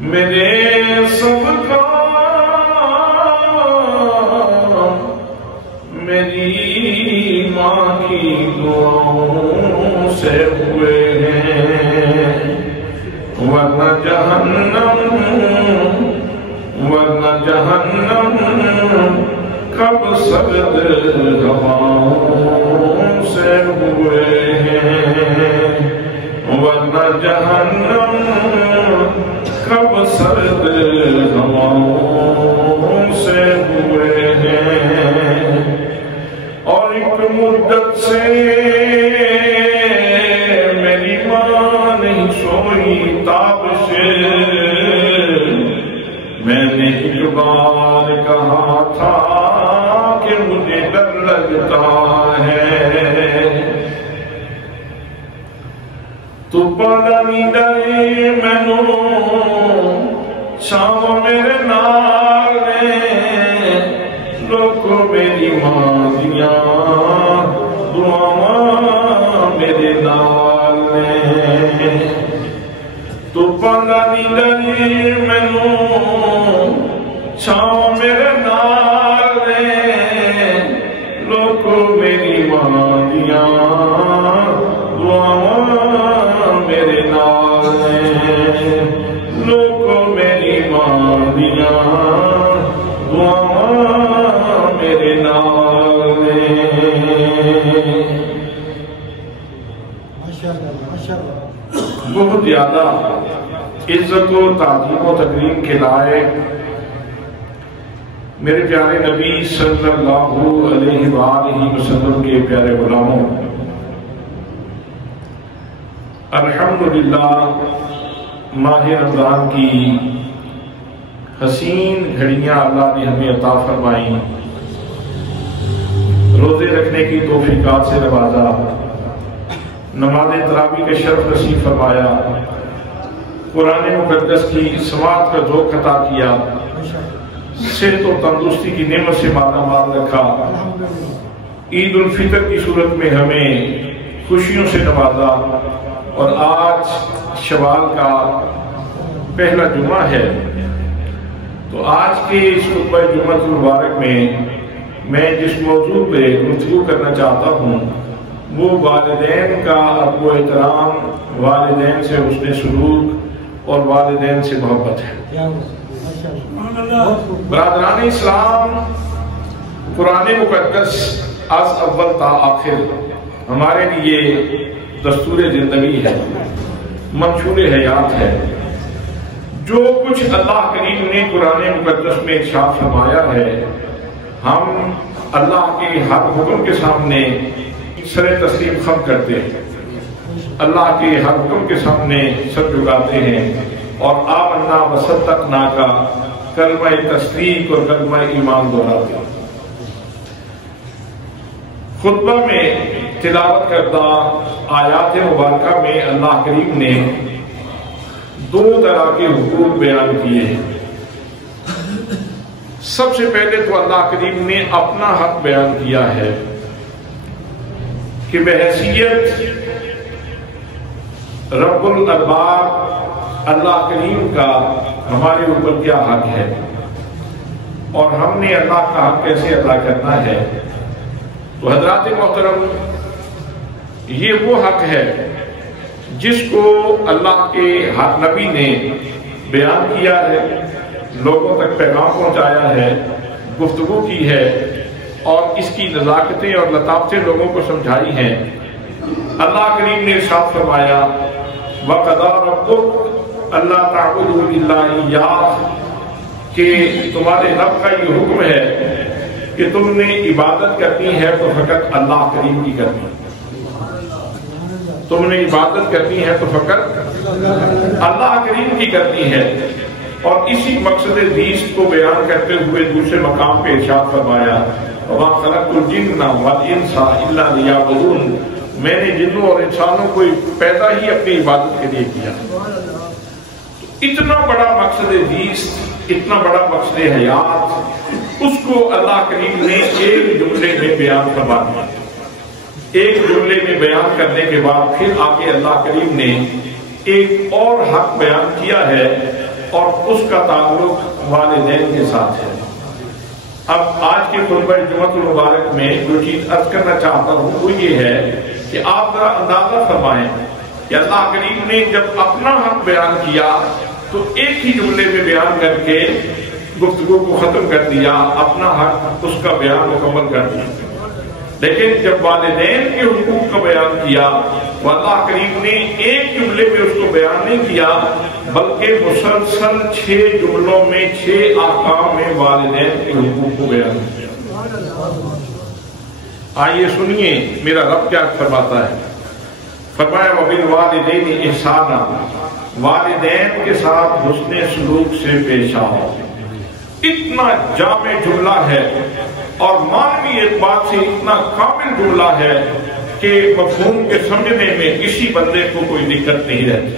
میرے سب کام میری ماں کی دعاؤں سے ہوئے ہیں، ورنہ جہنم کب سرد ہواؤں سے ہوئے ہیں، ورنہ جہنم کب سرد ہواؤں سے ہوئے ہیں۔ اور ایک مدت سے میری ماں نہیں سوئی تاب سے، میں نے ایک بار کہا تھا کہ مجھے ڈر لگتا ہے، تو پتا نہیں ڈرے مینوں شام میرے نال نے لوگو میری ماں دیاں دعاواں میرے نال نے، تو پتا نہیں ڈرے مینوں شام میرے نال نے لوگو میری ماں دیاں دعاواں میرے نال نے، لوگو میری ماں دیاں دعاواں میرے نال نے۔ بہت زیادہ عزت و تعظیم و تکریم کے لائق میرے پیارے نبی صلی اللہ علیہ وآلہ وسلم کے پیارے غلاموں، الحمدللہ ماہ رمضان کی حسین گھڑیاں اللہ نے ہمیں عطا فرمائیں، روزے رکھنے کی توفیقات سے نوازا، نماز تراویح کے شرف نصیب فرمایا، قرآن مقدس کی سماعت کا ذوق عطا کیا، صحت و تندرستی کی نعمت سے مالا مال رکھا، عید الفطر کی صورت میں ہمیں خوشیوں سے نوازا، اور آج شوال کا پہلا جمعہ ہے۔ تو آج کے اس خطبہ جمعہ المبارک میں جس موضوع پہ گفتگو کرنا چاہتا ہوں وہ والدین کا ادب و احترام، والدین سے حسن سلوک اور والدین سے محبت ہے۔ برادران اسلام، قرآن مقدس از اول تا آخر ہمارے لیے دستور زندگی ہے، منشور حیات ہے۔ جو کچھ اللہ کریم نے قرآن مقدس میں ارشاد فرمایا ہے، ہم اللہ کے ہر حکم کے سامنے سر تسلیم خم کرتے ہیں، اللہ کے ہر حکم کے سامنے سر جھکاتے ہیں، اور آمنا و صدقنا کا کلمہ تصدیق اور کلمہ ایمان دہراتے ہیں۔ خطبہ میں تلاوت کردہ آیات مبارکہ میں اللہ کریم نے دو طرح کے حقوق بیان کیے ہیں۔ سب سے پہلے تو اللہ کریم نے اپنا حق بیان کیا ہے کہ بحیثیت رب الارباب اللہ کریم کا ہمارے اوپر کیا حق ہے، اور ہم نے اللہ کا حق کیسے ادا کرنا ہے۔ تو حضرات محترم، یہ وہ حق ہے جس کو اللہ کے ہر نبی نے بیان کیا ہے، لوگوں تک پیغام پہنچایا ہے، گفتگو کی ہے، اور اس کی نزاکتیں اور لطافتیں لوگوں کو سمجھائی ہیں۔ اللہ کریم نے ارشاد فرمایا وَقَضَىٰ رَبُّكَ أَلَّا تَعْبُدُوا إِلَّا إِيَّاهُ، کہ تمہارے رب کا یہ حکم ہے کہ تم نے عبادت کرنی ہے تو فقط اللہ کریم کی کرنی ہے، تم نے عبادت کرنی ہے تو فقط اللہ کریم کی کرنی ہے۔ اور اسی مقصد زیست کو بیان کرتے ہوئے دوسرے مقام پہ ارشاد فرمایا وَمَا خَلَقْتُ الْجِنَّ وَالْإِنسَ إِلَّا لِيَعْبُدُونِ، میں نے جنوں اور انسانوں کو پیدا ہی اپنی عبادت کے لیے کیا۔ اتنا بڑا مقصد زیست، اتنا بڑا مقصد حیات، اس کو اللہ کریم نے ایک جملے میں بیان فرما دیا۔ ایک جملے میں بیان کرنے کے بعد پھر آگے اللہ کریم نے ایک اور حق بیان کیا ہے اور اس کا تعلق والدین کے ساتھ ہے۔ اب آج کے خطبہ جمعۃ المبارک میں جو چیز عرض کرنا چاہتا ہوں وہ یہ ہے کہ آپ ذرا اندازہ فرمائیں کہ اللہ کریم نے جب اپنا حق بیان کیا تو ایک ہی جملے میں بیان کر کے گفتگو کو ختم کر دیا، اپنا حق اس کا بیان مکمل کر دیا۔ لیکن جب والدین کے حقوق کا بیان کیا وہ اللہ کریم نے ایک جملے میں اس کو بیان نہیں کیا بلکہ مسلسل 6 جملوں میں 6 احکام میں والدین کے حقوق کو بیان کیا۔ آئیے سنیے میرا رب کیا فرماتا ہے۔ فرمایا وَبِالْوَالِدَيْنِ إِحْسَانًا، والدین کے ساتھ حسن سلوک سے پیش آؤ۔ اتنا جامع جملہ ہے اور معنوی اعتبار سے اتنا کامل جملہ ہے کہ مفہوم کے سمجھنے میں کسی بندے کو کوئی دقت نہیں رہتی۔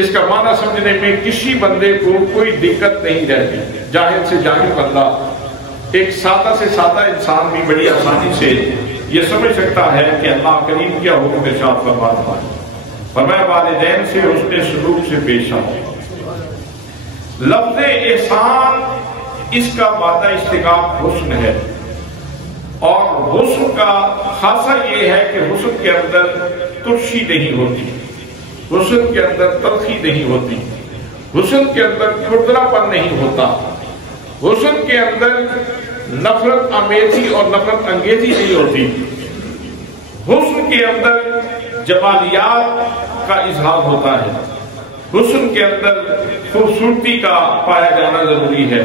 اس کا معنی سمجھنے میں کسی بندے کو کوئی دقت نہیں رہتی۔ جاہل سے جاہل بندہ، ایک سادہ سے سادہ انسان بھی بڑی آسانی سے یہ سمجھ سکتا ہے کہ اللہ کریم کیا حکم ارشاد فرما رہا ہے۔ فرمایا والدین سے حسن سلوک سے پیش آؤ۔ لفظ احسان اس کا مادہ اشتقاق حسن ہے، اور حسن کا خاصہ یہ ہے کہ حسن کے اندر ترشی نہیں ہوتی، حسن کے اندر تلخی نہیں ہوتی، حسن کے اندر کھردرا پن نہیں ہوتا، حسن کے اندر نفرت آمیزی اور نفرت انگیزی نہیں ہوتی، حسن کے اندر جمالیات کا اظہار ہوتا ہے، حسن کے اندر خوبصورتی کا پایا جانا ضروری ہے،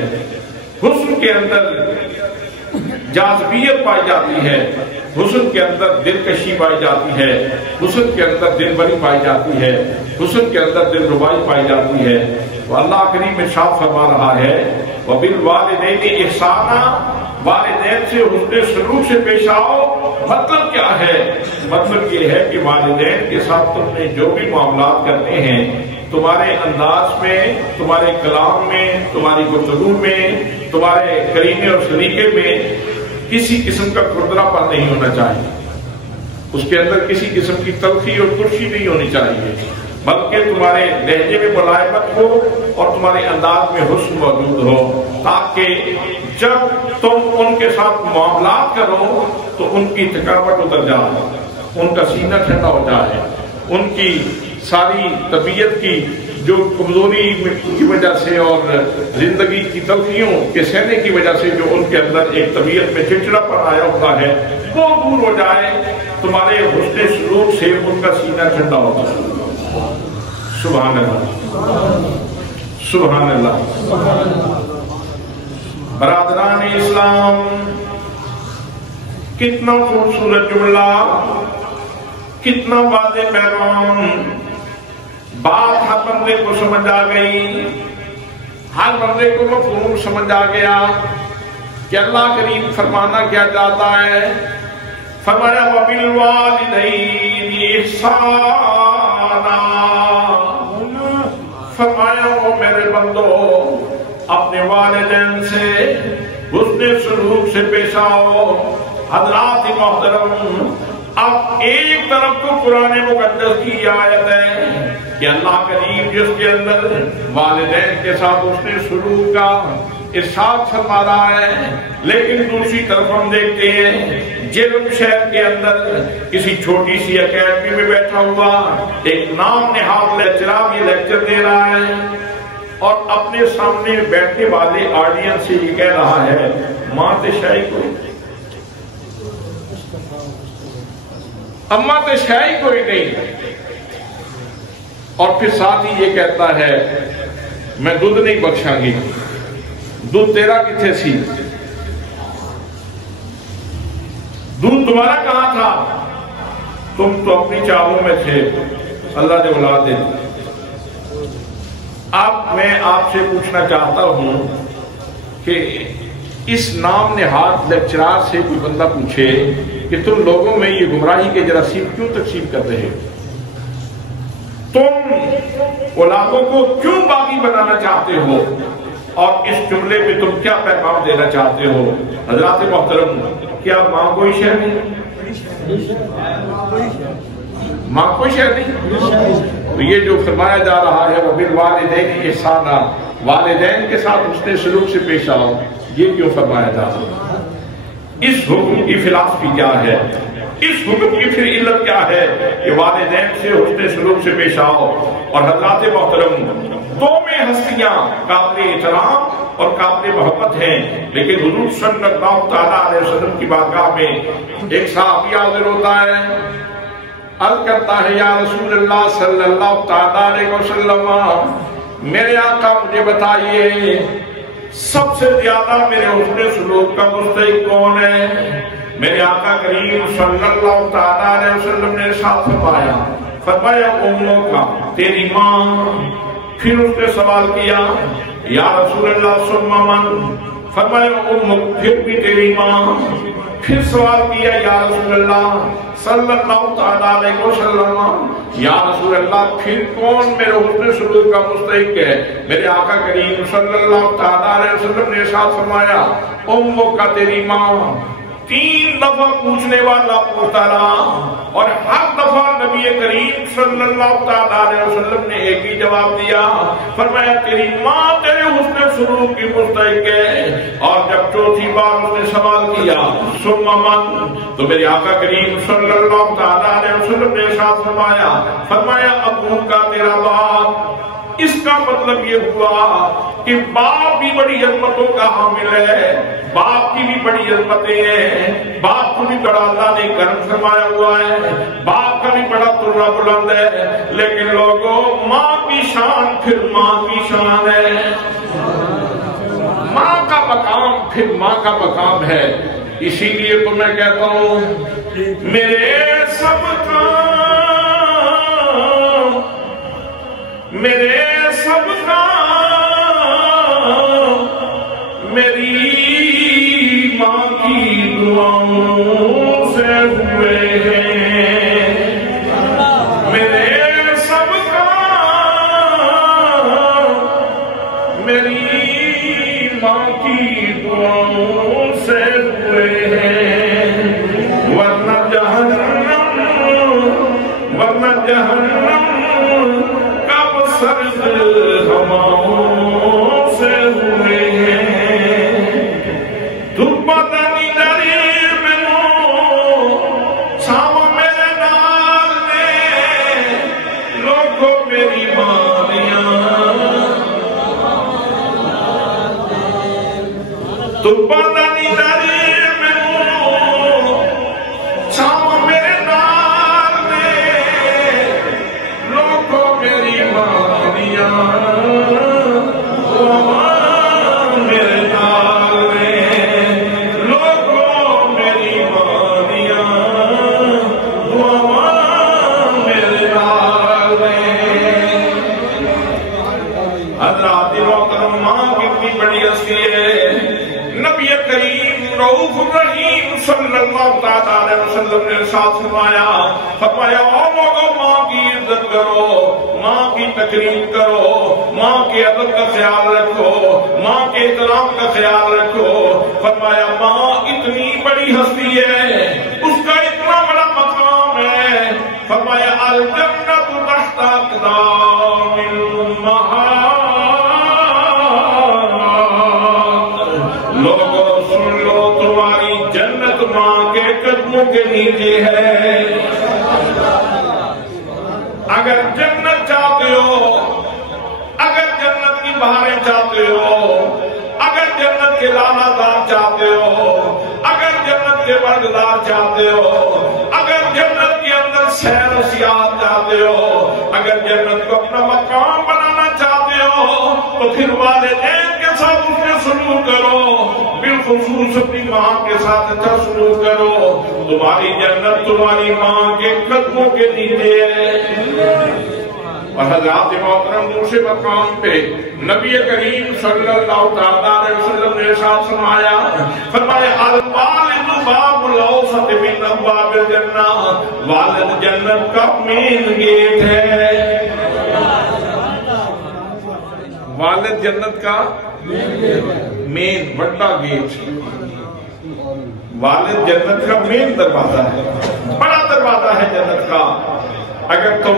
حسن کے اندر جاذبیت پائی جاتی ہے، حسن کے اندر دلکشی پائی جاتی ہے، حسن کے اندر دل بری پائی جاتی ہے، حسن کے اندر دل ربائی پائی جاتی ہے۔ تو اللہ کریم ارشاد فرما رہا ہے وَبِالْوَالِدَيْنِ إِحْسَانًا، والدین سے حسن سلوک سے پیش آؤ۔ مطلب کیا ہے؟ مطلب یہ ہے کہ والدین کے ساتھ تم نے جو بھی معاملات کرنے ہیں، تمہارے انداز میں، تمہارے کلام میں، تمہاری گفتگو میں، تمہارے کرینے اور سلیقے میں کسی قسم کا کھردرا پن نہیں ہونا چاہیے، اس کے اندر کسی قسم کی تلخی اور ترشی نہیں ہونی چاہیے، بلکہ تمہارے لہجے میں ملائمت ہو اور تمہارے انداز میں حسن موجود ہو، تاکہ جب تم ان کے ساتھ معاملات کرو تو ان کی تھکاوٹ اتر جائے، ان کا سینہ ٹھنڈا ہو جائے، ان کی ساری طبیعت کی جو کمزوری کی وجہ سے اور زندگی کی تلخیوں کے سہنے کی وجہ سے جو ان کے اندر ایک طبیعت میں چڑچڑا پن آیا ہوتا ہے وہ دور ہو جائے۔ تمہارے حسن سلوک سے ان کا سینہ ٹھنڈا ہوتا ہے۔ سبحان اللہ، سبحان اللہ۔ برادران اسلام، کتنا خوبصورت جملہ، کتنا واضح پیغام، بات ہر بندے کو سمجھ آ گئی، ہر بندے کو مفہوم سمجھ آ گیا کہ اللہ کریم فرمانا کیا چاہتا ہے۔ فرمایا وَبِالْوَالِدَيْنِ إِحْسَانًا، فرمایا وہ میرے بندو اپنے والدین سے حسن سلوک سے پیش آؤ۔ حضرات محترم، اب ایک طرف تو قرآن مقدس کی آیت ہے کہ اللہ کریم جس کے اندر والدین کے ساتھ حسن سلوک کا ارشاد فرما رہا ہے، لیکن دوسری طرف ہم دیکھتے ہیں جرم شہر کے اندر کسی چھوٹی سی اکیڈمی میں بیٹھا ہوا ایک نام نہاد لیکچرر یہ لیکچر دے رہا ہے اور اپنے سامنے بیٹھنے والے آڈینس سے یہ کہہ رہا ہے ماں تے شاہی کوئی، اماں تے شاہی کوئی نہیں، اور پھر ساتھ ہی یہ کہتا ہے میں دودھ نہیں بخشاں گی، دودھ تیرا کتھے سی، دودھ تمہارا کہاں تھا، تم تو اپنی چاہوں میں تھے، اللہ نے اولاد دے دی۔ اب میں آپ سے پوچھنا چاہتا ہوں کہ اس نام نہاد لیکچرار سے کوئی بندہ پوچھے کہ تم لوگوں میں یہ گمراہی کے جراثیم کیوں تقسیم کر رہے ہو، تم اولادوں کو کیوں باغی بنانا چاہتے ہو، اور اس جملے میں تم کیا پیغام دینا چاہتے ہو؟ حضرات محترم، کیا ماں کوئی شے نہیں؟ ماں کوئی شے نہیں؟ تو یہ جو فرمایا جا رہا ہے وہ بالوالدین احسانا، والدین کے ساتھ حسن سلوک سے پیش آؤ، یہ کیوں فرمایا جا رہا ہے؟ اس حکم کی فلسفی کیا ہے؟ اس حکم کی پھر علت کیا ہے کہ والدین سے حسن سلوک سے پیش آؤ؟ اور حضرات محترم، دو میں ہستیاں قابل احترام اور قابل محبت ہیں، لیکن حضور صلی اللہ تعالیٰ علیہ وسلم کی بارگاہ میں ایک صحابی حاضر ہوتا ہے، عرض کرتا ہے یا رسول اللہ صلی اللہ تعالیٰ علیہ وسلم، میرے آقا مجھے بتائیے سب سے زیادہ میرے حسن سلوک کا مستحق کون ہے؟ میرے آقا کریم صلی اللہ تعالیٰ علیہ وسلم نے ارشاد فرمایا اموں کا، تیری ماں۔ پھر اس نے سوال کیا یا رسول اللہ ثم من؟ فرمایا امک، پھر بھی تیری ماں۔ پھر سوال کیا یا رسول اللہ صلی اللہ تعالیٰ علیہ وسلم، یا رسول اللہ پھر کون میرے حسن سلوک کا مستحق ہے؟ میرے آقا کریم صلی اللہ تعالیٰ علیہ وسلم نے ارشاد فرمایا امک کا، تیری ماں۔ 3 دفعہ پوچھنے والا پوچھتا رہا اور ہر دفعہ نبی کریم صلی اللہ تعالیٰ علیہ وسلم نے ایک ہی جواب دیا، فرمایا تیری ماں تیرے حسن سلوک کی مستحق ہے۔ اور جب چوتھی بار اس نے سوال کیا ثم من، تو میرے آقا کریم صلی اللہ تعالیٰ علیہ وسلم نے ارشاد فرمایا ابو کا، تیرا باپ۔ اس کا مطلب یہ ہوا کہ باپ بھی بڑی عظمتوں کا حامل ہے، باپ کی بھی بڑی عظمتیں ہیں، باپ کو بھی بڑا اللہ نے کرم فرمایا ہوا ہے، باپ کا بھی بڑا ترہ بلند ہے، لیکن لوگوں ماں کی شان پھر ماں کی شان ہے، ماں کا مقام پھر ماں کا مقام ہے۔ اسی لیے تو میں کہتا ہوں میرے سب کام میری ماں کی دعاؤں سے ہوئے ہیں، میرے سب کام میری ماں کی دعاؤں سے ہوئے ہیں، ورنہ جہنم کب سرد ہواؤں سے ہوئے ہیں، دھوپ دانی دری میں چھاؤں میرے نال میں لوگوں میری ماریاں، دھوپ دانی دری میں چھاؤں میرے نال میں لوگوں میری ماریاں، میرے نال میں لوگوں میری ماریاں، میرے نال میں۔ حضرات محترم، ماں کتنی بڑی ہستی ہے۔ نبی کریم رؤوف الرحیم صلی اللہ تعالیٰ علیہ وسلم نے ارشاد فرمایا او لوگوں ماں کی عزت کرو، ماں کی تکریم کرو، ماں کے ادب کا خیال رکھو، ماں کے احترام کا خیال رکھو۔ فرمایا ماں اتنی بڑی ہستی ہے، اس کا اتنا بڑا مقام ہے۔ فرمایا الجنت تحت اقدام الامہات، لوگوں سن لو تمہاری جنت ماں کے قدموں کے نیچے ہے۔ اگر جنت چاہتے ہو، اگر جنت کی بہاریں چاہتے ہو، اگر جنت کے لالہدار چاہتے ہو، اگر جنت کے برگزار چاہتے ہو، اگر جنت کے اندر سیر و سیاحت چاہتے ہو، اگر جنت کو اپنا مقام بنانا چاہتے ہو، تو پھر والدین کے ساتھ اس نے سلوک کرو، بالخصوص اپنی ماں کے ساتھ اچھا سلوک کرو۔ تمہاری جنت تمہاری ماں کے قدموں کے نیچے ہے۔ اور حضرات محترم، دوسرے مقام پہ نبی کریم صلی اللہ تعالیٰ علیہ وسلم نے ارشاد فرمایا الوالد باب الاوسط من ابواب الجنہ، والد جنت کا مین گیٹ ہے۔ والد جنت کا مین بڑا گیٹ، والد جنت کا مین دروازہ ہے، بڑا دروازہ ہے جنت کا۔ اگر تم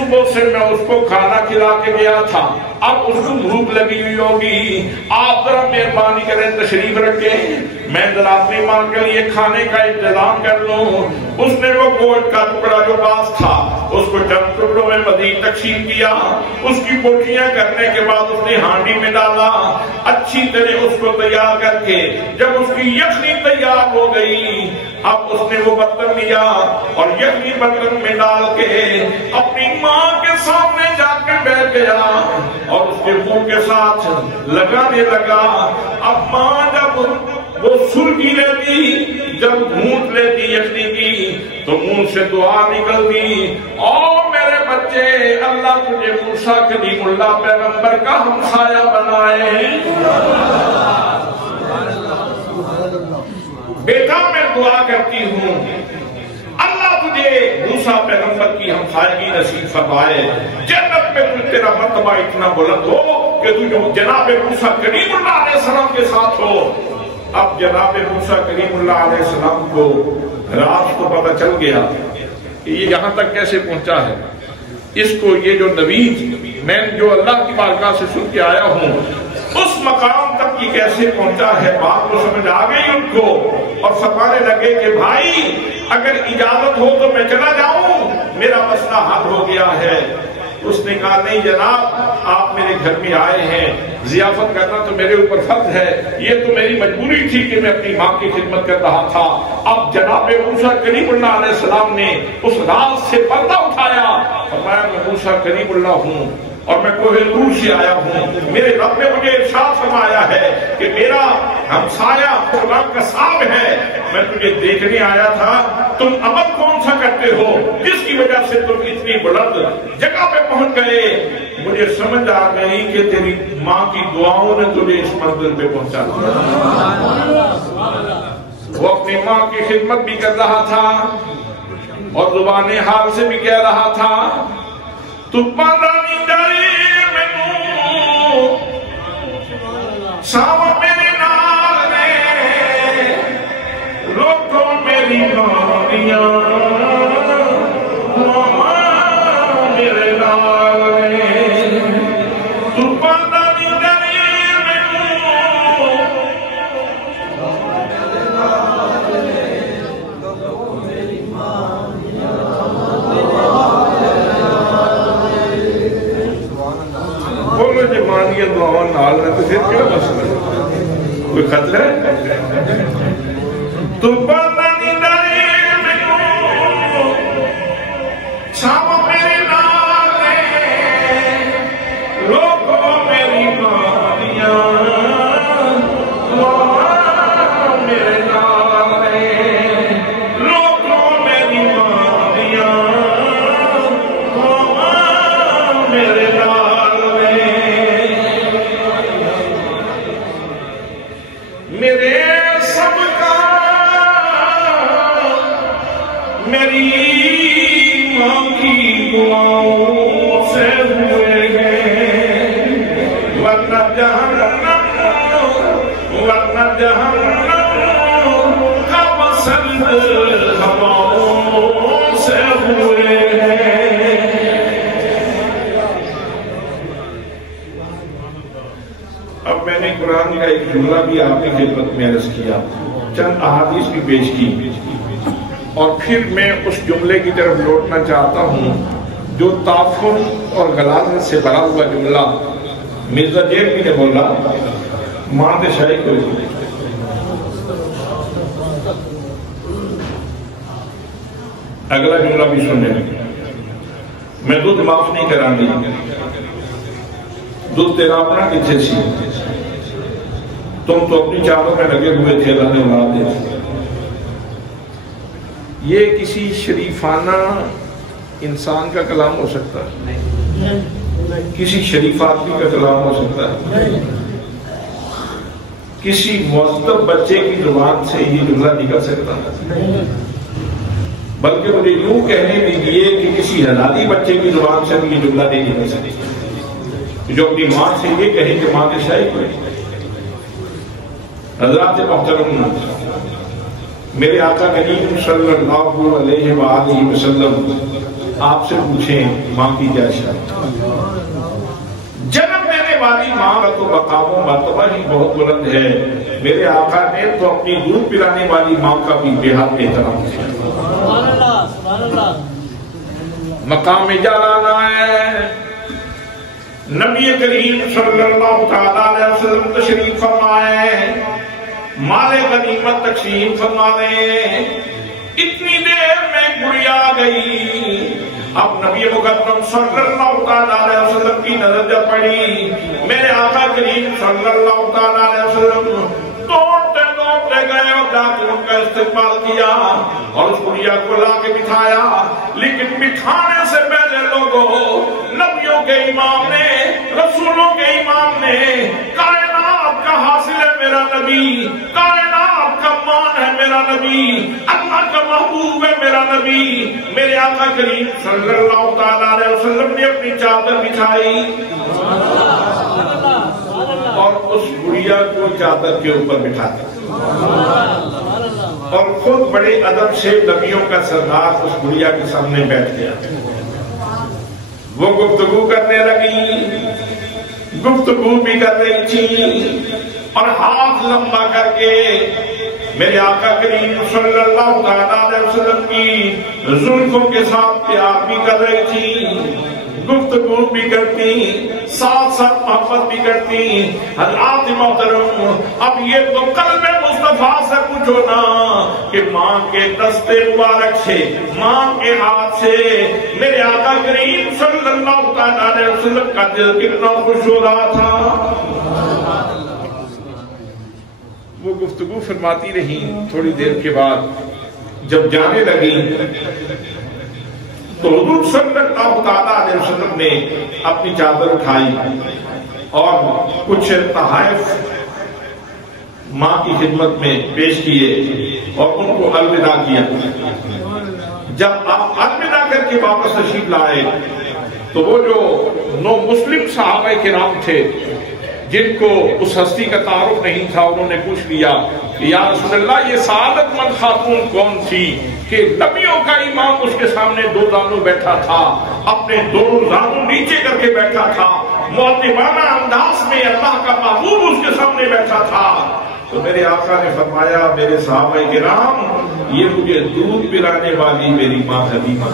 صبح سے میں اس کو کھانا کھلا کے گیا تھا، اب اس کو بھوک لگی ہوئی ہوگی، آپ ذرا مہربانی کریں تشریف رکھیں، میں ذرا اپنی ماں کے لیے کھانے کا انتظام کر لوں۔ اس نے وہ گوشت کا ٹکڑا جو پاس تھا اس کو چند ٹکڑوں میں مزید تقسیم کیا، اس کی بوٹیاں کرنے کے بعد اس نے ہانڈی میں ڈالا، اچھی طرح اس کو تیار کر کے جب اس کی یخنی تیار ہو گئی، اب اس نے وہ برتن لیا اور یخنی برتن میں ڈال کے اپنی ماں کے سامنے جا کے بیٹھ گیا اور اس کے منہ کے ساتھ لگانے لگا۔ اب ماں جب وہ سرکی لیتی، جب گھونٹ لیتی یخنی کی تو منہ سے دعا نکلتی، او میرے بچے، اللہ تجھے موسیٰ کلیم اللہ پیغمبر کا ہمسایہ بنائے۔ بیٹا میں دعا کرتی ہوں اللہ تجھے موسیٰ پیغمبر کی ہمسایگی نصیب فرمائے، جنت میں تیرا مرتبہ اتنا بلند ہو کہ تو جناب موسیٰ کلیم اللہ علیہ السلام کے ساتھ ہو۔ اب جناب موسیٰ کلیم اللہ علیہ السلام کو رات کو پتہ چل گیا کہ یہ یہاں تک کیسے پہنچا ہے، اس کو یہ جو نبی میں جو اللہ کی بارگاہ سے سن کے آیا ہوں اس مقام تک یہ کیسے پہنچا ہے، بات کو سمجھ آ گئی ان کو، اور فرمانے لگے کہ بھائی اگر اجازت ہو تو میں چلا جاؤں، میرا مسئلہ حل ہو گیا ہے۔ اس نے کہا نہیں جناب، آپ میرے گھر میں آئے ہیں، ضیافت کرنا تو میرے اوپر فرض ہے، یہ تو میری مجبوری تھی کہ میں اپنی ماں کی خدمت کر رہا تھا۔ اب جناب موسیٰ کلیم اللہ علیہ السلام نے اس راز سے پردہ اٹھایا، فرمایا میں موسیٰ کلیم اللہ ہوں اور میں کوہ طور سے آیا ہوں، میرے رب نے مجھے ارشاد فرمایا ہے کہ میرا ہمسایہ قرآن کا صاحب ہے، میں تجھے دیکھنے آیا تھا، تم عمل کون سا کرتے ہو جس کی وجہ سے تم اتنی بلند جگہ پہ پہنچ گئے؟ مجھے سمجھ آ گئی کہ تیری ماں کی دعاؤں نے تجھے اس منزل پہ پہنچا دیا۔ وہ اپنی ماں کی خدمت بھی کر رہا تھا اور زبان حال سے بھی کہہ رہا تھا، تو پندانی ڈری مینوں ساوا میرے نال نے، روکو میری مانیاں میرے نال نے، تو پندانی ڈری مینوں بولو جی مانیے دعا نال نے تو پھر کیا مسئلہ ہے؟ کوئی خطرہ ہے؟ تو پتہ نہیں ڈری مینوں ساوا میرے نال نے، روکو میری مانیاں میرے نال نے، روکو میری مانیاں میرے نال نے، میرے سب کا میری ماں کی دعاؤں سے ہوئے ہیں، ورنہ جہنم کا پسند ہواؤں سے ہوئے ہیں۔ اب میں نے قرآن کا ایک جملہ بھی آپ کی خدمت میں عرض کیا، چند احادیث بھی پیش کی، اور پھر میں اس جملے کی طرف لوٹنا چاہتا ہوں جو تعفن اور غلاظت سے بھرا ہوا جملہ مرزا جیلوی نے بولا، ماں دے شاہی کو۔ اگلا جملہ بھی سننے میں دودھ معاف نہیں کرا گی، دودھ تیرا اپنا کتنے سی، تم تو اپنی چادروں میں لگے ہوئے تھے، اللہ نے اولاد دے۔ یہ کسی شریفانہ انسان کا کلام ہو سکتا ہے؟ کسی شریف آدمی کا کلام ہو سکتا ہے؟ کسی معذب بچے کی زبان سے یہ جملہ نکل سکتا ہے؟ بلکہ مجھے یوں کہنے دیجیے کہ کسی حلالی بچے کی زبان سے بھی یہ جملہ نہیں نکل سکتی جو اپنی ماں سے یہ کہے کہ ماں کے شاہی کو۔ حضرات محترم، میرے آقا کریم صلی اللہ علیہ وآلہ وسلم آپ سے پوچھیں ماں کی کیا شرط؟ جنم دینے والی ماں کا تو مقام و مرتبہ ہی بہت بلند ہے، میرے آقا نے تو اپنی دودھ پلانے والی ماں کا بھی بے حد احترام کیا۔ مقام جلانا ہے، نبی کریم صلی اللہ تعالیٰ علیہ وسلم تشریف فرمائے، مال غنیمت تقسیم فرما رہے، اتنی دیر میں گڑیا گئی۔ اب نبی مقدم صلی اللہ تعالیٰ علیہ وسلم کی نظر جب پڑی، میرے آقا کریم صلی اللہ تعالیٰ علیہ وسلم دوڑتے دوڑتے گئے اور جا کے ان کا استقبال کیا اور اس گڑیا کو لا کے بٹھایا۔ لیکن بٹھانے سے پہلے لوگوں، نبیوں کے امام نے، رسولوں کے امام نے، کائنات کا حاصل ہے میرا نبی، کائنات کا مان ہے میرا نبی، اللہ کا محبوب ہے میرا نبی، میرے آقا کریم صلی اللہ تعالیٰ علیہ وسلم نے اپنی چادر بچھائی اور اس گڑیا کو چادر کے اوپر بٹھا دیا اور خود بڑے ادب سے نبیوں کا سردار اس گڑیا کے سامنے بیٹھ گیا۔ وہ گفتگو کرنے لگی، گفتگو بھی کر رہی تھی اور ہاتھ لمبا کر کے میرے آقا کریم صلی اللہ علیہ وسلم کی زلفوں کے ساتھ پیار بھی کر رہی تھی، گفتگو بھی کرتی، ساتھ ساتھ محبت بھی کرتی۔ حضرات محترم، اب یہ تو قلب مصطفیٰ سے پوچھو نا کہ ماں کے دستے مبارک سے، ماں کے ہاتھ سے میرے آقا کریم صلی اللہ علیہ وسلم کا دل کتنا خوش ہو رہا تھا۔ وہ گفتگو فرماتی رہی، تھوڑی دیر کے بعد جب جانے لگی تو حضور صلی اللہ علیہ وسلم نے اپنی چادر اٹھائی اور کچھ تحائف ماں کی خدمت میں پیش کیے اور ان کو الوداع کیا۔ جب آپ الوداع کر کے واپس تشریف لائے تو وہ جو 9 مسلم صحابہ کرام تھے جن کو اس ہستی کا تعارف نہیں تھا، انہوں نے پوچھ لیا کہ یا رسول اللہ یہ سعادت مند خاتون کون تھی کہ نبیوں کا امام اس کے سامنے 2 زانوں بیٹھا تھا، اپنے 2 زانوں نیچے کر کے بیٹھا تھا، مؤدبانہ انداز میں اللہ کا محبوب اس کے سامنے بیٹھا تھا۔ تو میرے آقا نے فرمایا میرے صحابہ کرام، یہ مجھے دودھ پلانے والی میری ماں حلیمہ،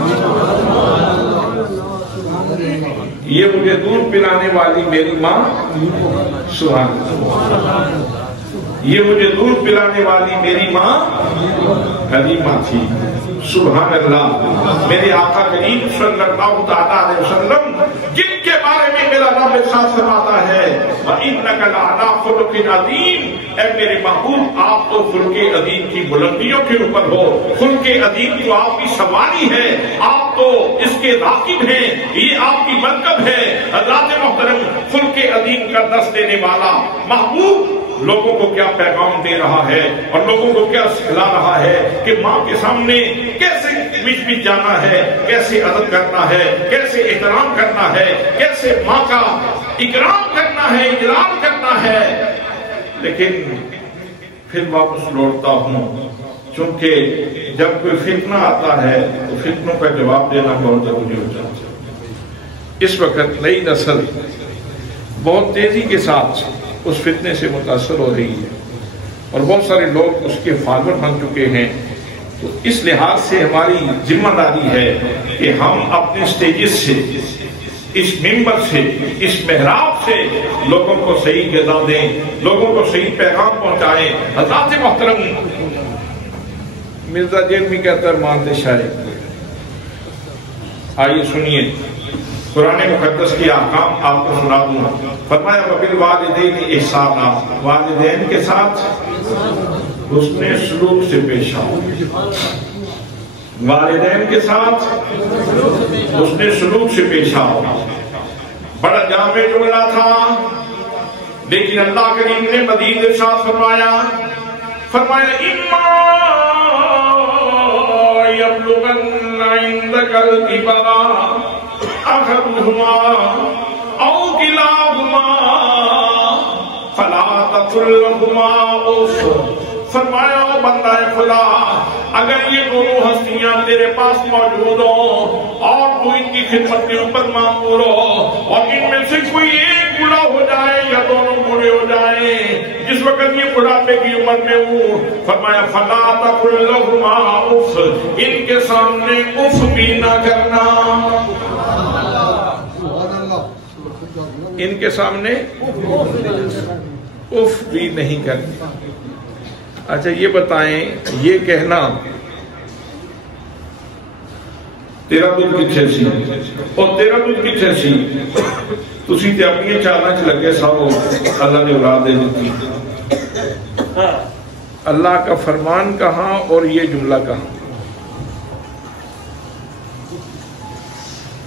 یہ مجھے دودھ پلانے والی میری ماں، سبحان اللہ، یہ مجھے دودھ پلانے والی میری ماں حلیمہ تھی۔ سبحان اللہ، میرے آقا کریم صلی اللہ تعالیٰ علیہ وسلم جن کے بارے میں میرا رب ارشاد فرماتا ہے وَإِنَّكَ لَعَلَىٰ خُلُقٍ عَظِيمٍ، اے میرے محبوب آپ تو خلق عظیم کی بلندیوں کے اوپر ہو، خلق عظیم تو آپ کی سواری ہے، آپ تو اس کے راکب ہیں، یہ آپ کی مرکب ہے۔ حضرات محترم، خلق عظیم کا درس دینے والا محبوب لوگوں کو کیا پیغام دے رہا ہے اور لوگوں کو کیا سکھلا رہا ہے کہ ماں کے سامنے کیسے بچ جانا ہے، کیسے ادب کرنا ہے، کیسے احترام کرنا ہے، کیسے ماں کا اکرام کرنا ہے، اجلال کرنا ہے۔ لیکن پھر واپس لوٹتا ہوں، چونکہ جب کوئی فتنہ آتا ہے تو فتنوں کا جواب دینا بہت ضروری ہو جاتا ہے۔ اس وقت نئی نسل بہت تیزی کے ساتھ اس فتنے سے متاثر ہو رہی ہے اور بہت سارے لوگ اس کے فالوور بن چکے ہیں، تو اس لحاظ سے ہماری ذمہ داری ہے کہ ہم اپنے سٹیجز سے، اس ممبر سے، اس محراب سے لوگوں کو صحیح غذا دیں، لوگوں کو صحیح پیغام پہنچائیں۔ حضرات محترم، مرزا جیل بھی کہتا ہے مان دے شاید، آئیے سنیے قرآن مقدس کی احکام آپ کو سنا دوں۔ فرمایا وَبِالْوَالِدَيْنِ إِحْسَانًا، والدین کے ساتھ حسن سلوک سے پیش آؤ، والدین کے ساتھ حسن سلوک سے پیش آؤ۔ بڑا جامع جملہ تھا، لیکن اللہ کریم نے مزید ارشاد فرمایا إِمَّا يَبْلُغَنَّ عِندَكَ الْكِبَرَ أحدهما أو كلاهما فلا تقل لهما أف۔ فرمایا بندہ خدا، اگر یہ دونوں ہستیاں تیرے پاس موجود ہوں اور تو ان کی خدمت کے اوپر مامور ہو اور ان میں سے کوئی ایک بوڑھا ہو جائے یا دونوں بوڑھے ہو جائیں جس وقت یہ بڑھاپے کی عمر میں ہوں، فرمایا فلا تقل لہما اف، ان کے سامنے اف بھی نہ کرنا، ان کے سامنے اف بھی نہیں کرنا۔ اچھا یہ بتائیں، یہ کہنا تیرا دودھ کتنے سی اور تیرا دودھ کتنے سی، تسی تے اپنی چالاں چ لگے سو، اللہ نے اولاد دے دیتی۔ اللہ کا فرمان کہاں اور یہ جملہ کہاں؟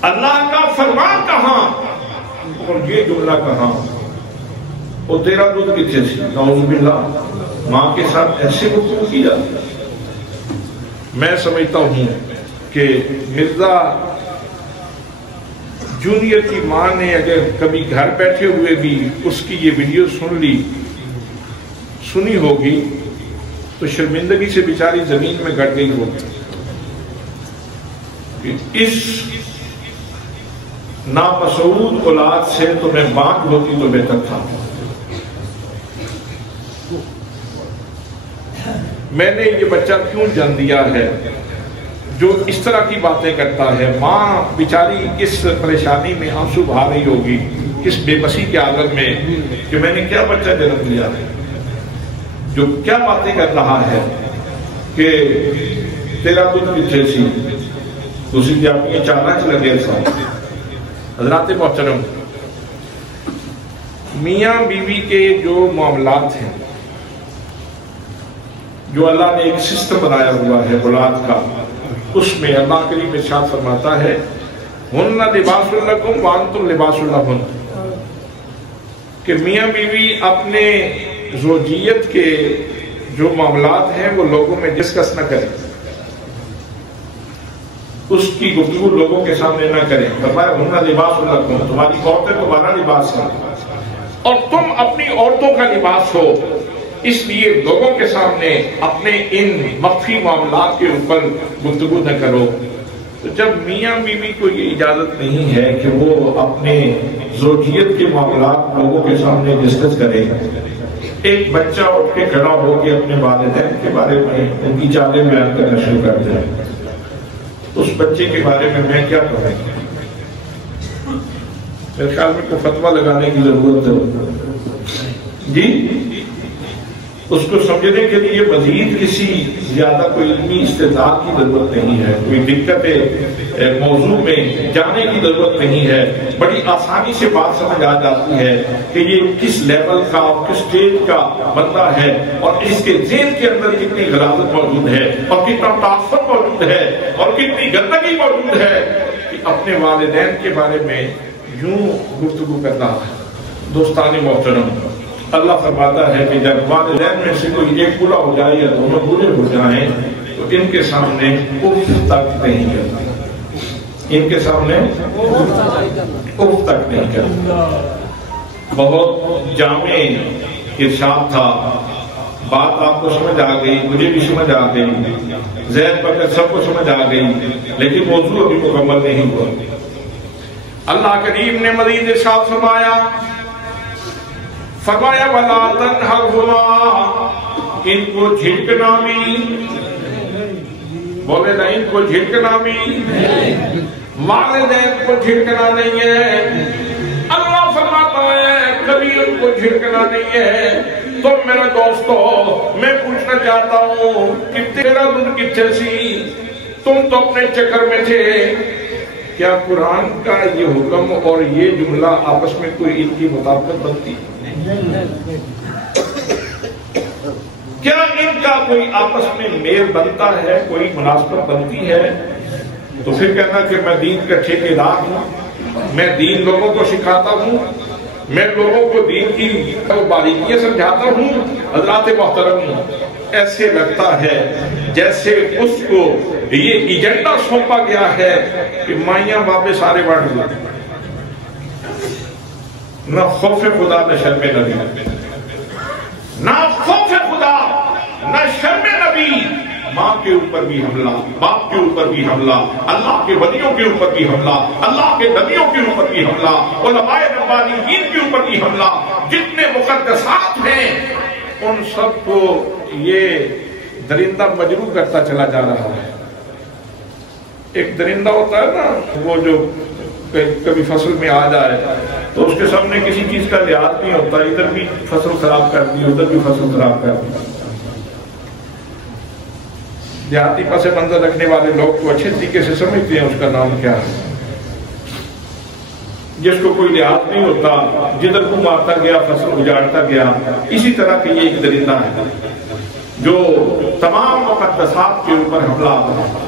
اللہ کا فرمان کہاں اور یہ جملہ کہاں؟ اور تیرا دودھ کتنے سی، نعوذ باللہ، ماں کے ساتھ ایسے گفتگو کی جاتی ہے۔ میں سمجھتا ہوں کہ مرزا جونیئر کی ماں نے اگر کبھی گھر بیٹھے ہوئے بھی اس کی یہ ویڈیو سنی ہوگی تو شرمندگی سے بیچاری زمین میں گڑ گئی ہوگی کہ اس نامسعود اولاد سے تو میں بانٹ ہوتی تو بہتر تھا۔ میں نے یہ بچہ کیوں جان دیا ہے جو اس طرح کی باتیں کرتا ہے؟ ماں بیچاری کس پریشانی میں آنسو بہا رہی ہوگی، کس بے بسی کے عالم میں کہ میں نے کیا بچہ جنم دیا ہے، جو کیا باتیں کر رہا ہے کہ تیرا دودھ کتنے سی، تسی کیا اپنی چالاں چ لگے سا۔ حضرات محترم، میاں بیوی کے جو معاملات ہیں، جو اللہ نے ایک سسٹم بنایا ہوا ہے اولاد کا، اس میں اللہ کریم ارشاد فرماتا ہے ہن لباس لکم وانتم لباس لہن، کہ میاں بیوی اپنے زوجیت کے جو معاملات ہیں وہ لوگوں میں ڈسکس نہ کریں، اس کی گفتگو لوگوں کے سامنے نہ کریں۔ فرمایا ہن لباس لکم، تمہاری عورتیں تمہارا لباس ہیں اور تم اپنی عورتوں کا لباس ہو، اس لیے لوگوں کے سامنے اپنے ان مخفی معاملات کے اوپر گفتگو نہ کرو۔ تو جب میاں بیوی کو یہ اجازت نہیں ہے کہ وہ اپنے زوجیت کے معاملات لوگوں کے سامنے ڈسکس کرے، ایک بچہ اٹھ کے کھڑا ہو کے اپنے والدین کے بارے میں ان کی چالیں بیان کرنا شروع کر دیں، اس بچے کے بارے میں کیا کہوں؟ میرے خیال میں کوئی فتویٰ لگانے کی ضرورت ہے جی، اس کو سمجھنے کے لیے مزید کسی زیادہ کوئی علمی استدلال کی ضرورت نہیں ہے، کوئی دقت موضوع میں جانے کی ضرورت نہیں ہے، بڑی آسانی سے بات سمجھ آ جاتی ہے کہ یہ کس لیول کا اور کس سٹیج کا بندہ ہے اور اس کے ذہن کے اندر کتنی غلاظت موجود ہے اور کتنا تعصب موجود ہے اور کتنی گندگی موجود ہے کہ اپنے والدین کے بارے میں یوں گفتگو کرنا ہے۔ دوستان محترم، اللہ فرماتا ہے کہ جب والدین میں سے کوئی ایک بوڑھا ہو جائے یا دونوں بوڑھے ہو جائیں تو ان کے سامنے اف تک نہیں کرنا، ان کے سامنے اف تک نہیں کرنا۔ بہت جامع ارشاد تھا، بات آپ کو سمجھ آ گئی، مجھے بھی سمجھ آ گئی، زید بکر سب کو سمجھ آ گئی، لیکن موضوع ابھی مکمل نہیں ہوا۔ اللہ کریم نے مزید ارشاد فرمایا وَلَا تَنْهَرْهُمَا، ان کو جھٹکنا بھی، بولے نا ان کو جھٹکنا بھی، والدین کو جھٹکنا نہیں ہے۔ اللہ فرماتا ہے کبھی ان کو جھٹکنا نہیں ہے۔ تو میرا دوستو، میں پوچھنا چاہتا ہوں کہ تیرا دودھ کتنے سی، تم تو اپنے چکر میں تھے، کیا قرآن کا یہ حکم اور یہ جملہ آپس میں کوئی ان کی مطابقت بنتی؟ کیا ان کا کوئی آپس میں میل بنتا ہے، کوئی مناسبت بنتی ہے؟ تو پھر کہنا کہ میں دین کا ٹھیکیدار ہوں، میں دین لوگوں کو سکھاتا ہوں، میں لوگوں کو دین کی باریکیاں سمجھاتا ہوں۔ حضرات محترم، ایسے لگتا ہے جیسے اس کو یہ ایجنڈا سونپا گیا ہے کہ مائیاں باپے سارے بانٹ دیں، نہ خوف خدا نہ شرم نبی، نہ خوف خدا نہ شرم نبی، ماں کے اوپر بھی حملہ، باپ کے اوپر بھی حملہ، اللہ کے ولیوں کے اوپر بھی حملہ، اللہ کے نبیوں کے اوپر بھی حملہ، علماء ربانیین کے اوپر بھی حملہ، جتنے مقدسات ہیں ان سب کو یہ درندہ مجروح کرتا چلا جا رہا ہے۔ ایک درندہ ہوتا ہے نا وہ جو کبھی فصل میں آ جائے تو اس کے سامنے کسی چیز کا لحاظ نہیں ہوتا، ادھر بھی فصل خراب کر دی، ادھر بھی فصل خراب کر دی۔ دیہاتی پس منظر رکھنے والے لوگ تو اچھے طریقے سے سمجھتے ہیں اس کا نام کیا ہے۔ جس کو کوئی لحاظ نہیں ہوتا، جدھر کو مارتا گیا فصل اجاڑتا گیا، اسی طرح کے یہ ایک درندہ ہے جو تمام مقدسات کے اوپر حملہ آتا ہے۔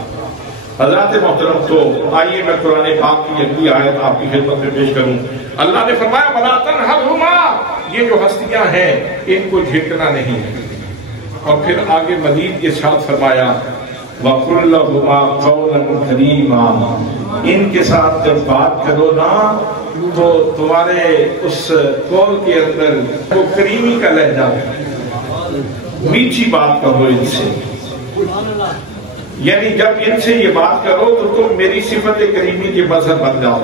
حضرات محترم، تو آئیے میں قرآن پاک کی اگلی آیت آپ کی خدمت میں پیش کروں۔ اللہ نے فرمایا وَلَا تَنْهَرْهُمَا، یہ جو ہستیاں ہیں ان کو جھٹکنا نہیں ہے۔ اور پھر آگے مزید ارشاد فرمایا وَقُلْ لَهُمَا قَوْلًا كَرِيمًا، ان کے ساتھ جب بات کرو نا تو تمہارے اس قول کے اندر وہ کریمی کا لہجہ ہے، میٹھی بات کرو ان سے، یعنی جب ان سے یہ بات کرو تو تم میری صفت کریمی کے مظہر بن جاؤ،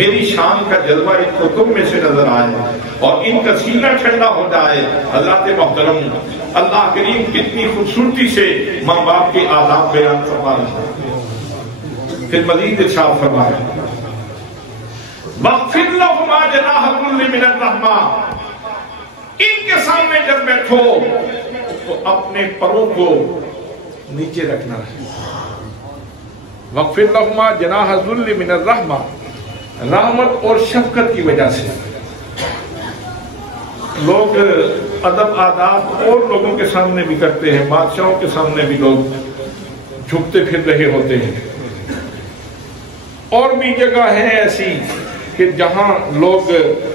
میری شان کا جلوہ ان کو تم میں سے نظر آئے اور ان کا سینہ ٹھنڈا ہو جائے۔ حضرات محترم، اللہ کریم کتنی خوبصورتی سے ماں باپ کے آداب بیان فرما رہا ہے۔ پھر مزید ارشاد فرمایا وَاخْفِضْ لَهُمَا جَنَاحَ الذُّلِّ مِنَ الرَّحْمَةِ، ان کے سامنے جب بیٹھو تو اپنے پروں کو نیچے رکھنا ہے۔ وَاخْفِضْ لَهُمَا جَنَاحَ الذُّلِّ مِنَ الرَّحْمَةِ، رحمت اور شفقت کی وجہ سے لوگ ادب آداب اور لوگوں کے سامنے بھی کرتے ہیں، بادشاہوں کے سامنے بھی لوگ جھکتے پھر رہے ہوتے ہیں، اور بھی جگہ ہیں ایسی کہ جہاں لوگ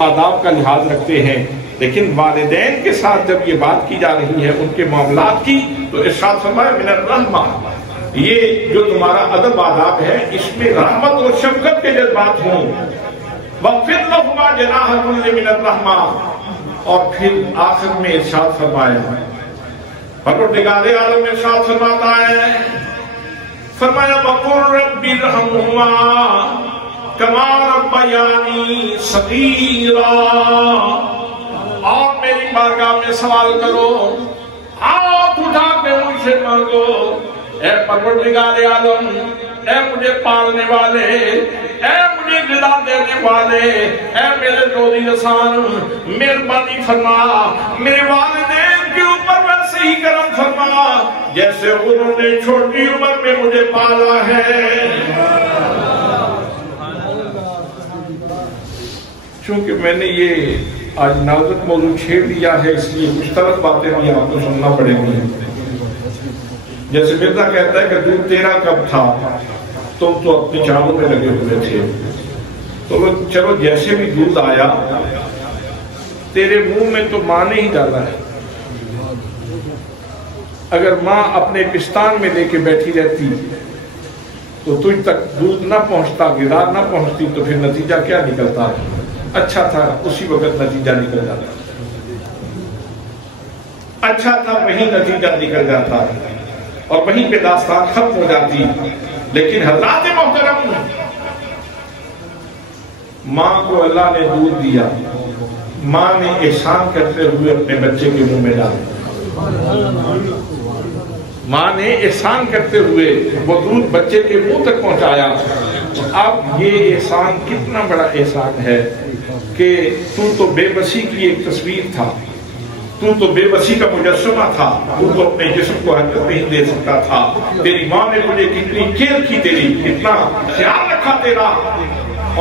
آداب کا لحاظ رکھتے ہیں، لیکن والدین کے ساتھ جب یہ بات کی جا رہی ہے ان کے معاملات کی تو ارشاد فرمایا من الرحمہ، یہ جو تمہارا ادب آداب ہے اس میں رحمت اور شفقت کے جذبات ہوں۔ وَاخْفِضْ لَهُمَا جَنَاحَ الذُّلِّ مِنَ الرَّحْمَةِ، اور پھر آخر میں ارشاد فرمایا، پروردگار عالم ارشاد فرماتا ہے، فرمایا وَقُلْ رَبِّ ارْحَمْهُمَا كَمَا رَبَّيَانِي صَغِيرًا، اور میری بارگاہ میں سوال کرو، ہاتھ اٹھا کے مجھ سے مانگو، اے پروردگار عالم، اے مجھے پالنے والے، اے مجھے غذا دینے والے، اے میرے روزی رسان، مہربانی فرما میرے والدین کے اوپر ویسے ہی کرم فرما جیسے انہوں نے چھوٹی عمر میں مجھے پالا ہے۔ چونکہ میں نے یہ آج نازک موضوع چھیڑ دیا ہے اس لیے کچھ طرف باتیں بھی آپ کو سننا پڑے گی۔ جیسے مرزا کہتا ہے کہ دودھ تیرا کب تھا، تم تو اپنی چالوں میں لگے ہوئے تھے، تو چلو جیسے بھی دودھ آیا تیرے منہ میں تو ماں نے ہی ڈالا ہے، اگر ماں اپنے پستان میں لے کے بیٹھی رہتی تو تجھ تک دودھ نہ پہنچتا، غذا نہ پہنچتی، تو پھر نتیجہ کیا نکلتا؟ اچھا تھا اسی وقت نتیجہ نکل جاتا، اچھا تھا وہیں نتیجہ نکل جاتا اور وہیں پہ داستان ختم ہو جاتی۔ لیکن حضرات محترم، ماں کو اللہ نے دودھ دیا، ماں نے احسان کرتے ہوئے اپنے بچے کے منہ میں ڈالا، ماں نے احسان کرتے ہوئے وہ دودھ بچے کے منہ تک پہنچایا۔ اب یہ احسان کتنا بڑا احسان ہے کہ تو بے بسی کی ایک تصویر تھا، تو بے بسی کا مجسمہ تھا، تو اپنے جسم کو حرکت نہیں دے سکتا تھا، تیری ماں نے مجھے کتنی کیئر کی، تیری کتنا خیال رکھا تیرا،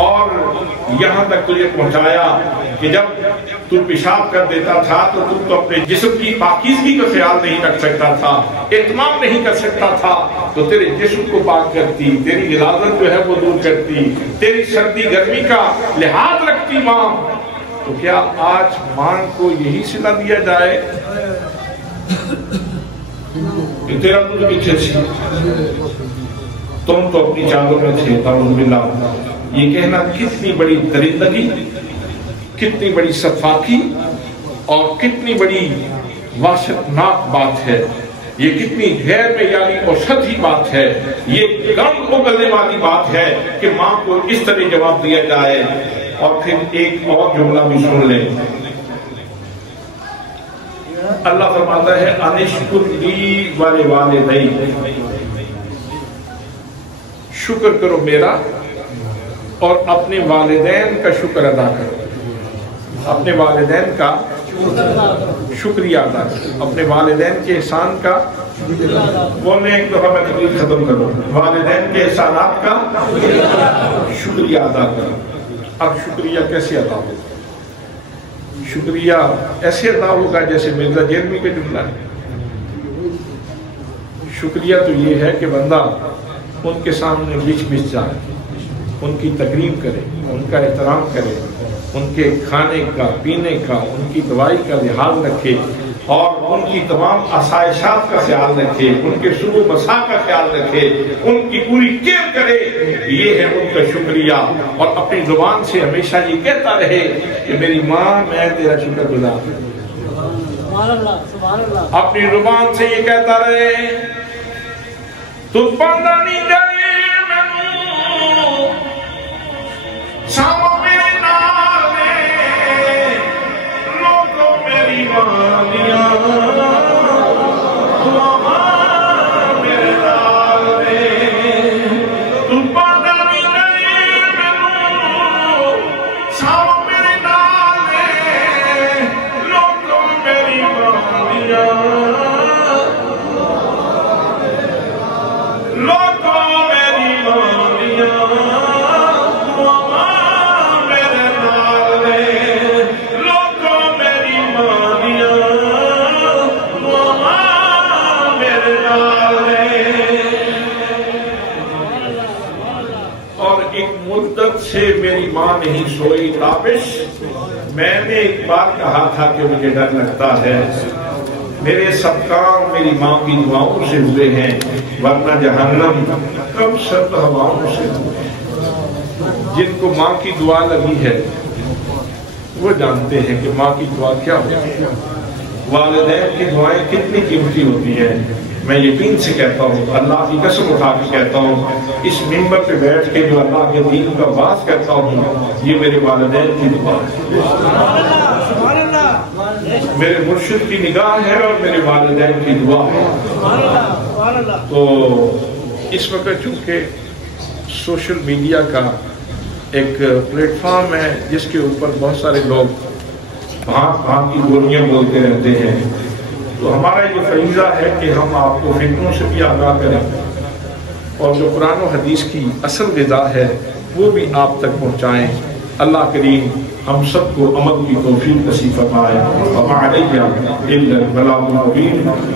اور یہاں تک تجھے پہنچایا کہ جب تو پیشاب کر دیتا تھا تو اپنے جسم کی پاکیزگی کا خیال نہیں رکھ سکتا تھا، اہتمام نہیں کر سکتا تھا، تو تیرے جسم کو پاک کرتی، تیری غلاظت جو ہے وہ دور کرتی، تیری سردی گرمی کا لحاظ رکھتی ماں۔ تو کیا آج ماں کو یہی صلہ دیا جائے کہ تیرا دودھ پیچھے سی، تم تو اپنی چالوں میں تھے، نعوذ باللہ۔ یہ کہنا کتنی بڑی درندگی، کتنی بڑی سفاکی اور کتنی بڑی وحشتناک بات ہے یہ کتنی غیر معیاری اور سطحی بات ہے، یہ غم اگلنے والی بات ہے کہ ماں کو اس طرح جواب دیا جائے۔ اور پھر ایک اور جملہ بھی سن لیں، اللہ فرماتا ہے انشکر لی ولوالدیک، شکر کرو میرا اور اپنے والدین کا شکر ادا کرو، اپنے والدین کا شکریہ ادا کرو، اپنے والدین کے احسان کا بولنے ایک دفعہ میں تقریر ختم کروں، والدین کے احسانات کا شکریہ ادا کرو۔ اب شکریہ کیسے ادا ہوگا؟ شکریہ ایسے ادا ہوگا جیسے مرزا جیلمی کا جملہ ہے، شکریہ تو یہ ہے کہ بندہ ان کے سامنے بچ جائے، ان کی تکریم کرے، ان کا احترام کرے، ان کے کھانے کا پینے کا ان کی دوائی کا لحاظ رکھے اور ان کی تمام آسائشات کا خیال رکھے، ان کے صبح و مساء کا خیال رکھے، ان کی پوری کیئر کرے، یہ ہے ان کا شکریہ۔ اور اپنی زبان سے ہمیشہ یہ کہتا رہے کہ میری ماں میں تیرا شکر گزار ہوں، اپنی زبان سے یہ کہتا رہے تو بندہ نہیں جائے مینوں سامو میرے نال لوگوں میری مانیاں میرے نال تو بندہ نہیں جائے مینوں سامو میرے نال لوگوں میری مانیاں سے میری ماں نہیں سوئی تابش، میں نے ایک بار کہا تھا کہ مجھے ڈر لگتا ہے، میرے سب کام میری ماں کی دعاؤں سے ہوئے ہیں، ورنہ جہنم کب سرد ہواؤں سے ہوئے۔ جن کو ماں کی دعا لگی ہے وہ جانتے ہیں کہ ماں کی دعا کیا ہوتی ہے، والدین کی دعائیں کتنی قیمتی ہوتی ہیں۔ میں یقین سے کہتا ہوں، اللہ کی قسم اٹھا کے کہتا ہوں، اس منبر پہ بیٹھ کے جو اللہ کے دین کا باز کرتا ہوں، یہ میرے والدین کی دعا ہے، میرے مرشد کی نگاہ ہے اور میرے والدین کی دعا ہے۔ تو اس وقت چونکہ سوشل میڈیا کا ایک پلیٹ فارم ہے جس کے اوپر بہت سارے لوگ بھانت کی بولیاں بولتے رہتے ہیں، تو ہمارا یہ فریضہ ہے کہ ہم آپ کو فتنوں سے بھی آگاہ کریں اور جو قرآن و حدیث کی اصل غذا ہے وہ بھی آپ تک پہنچائیں۔ اللہ کریم ہم سب کو عمل کی توفیق نصیب فرمائے۔ وما علیہ الا البلاغ المبین۔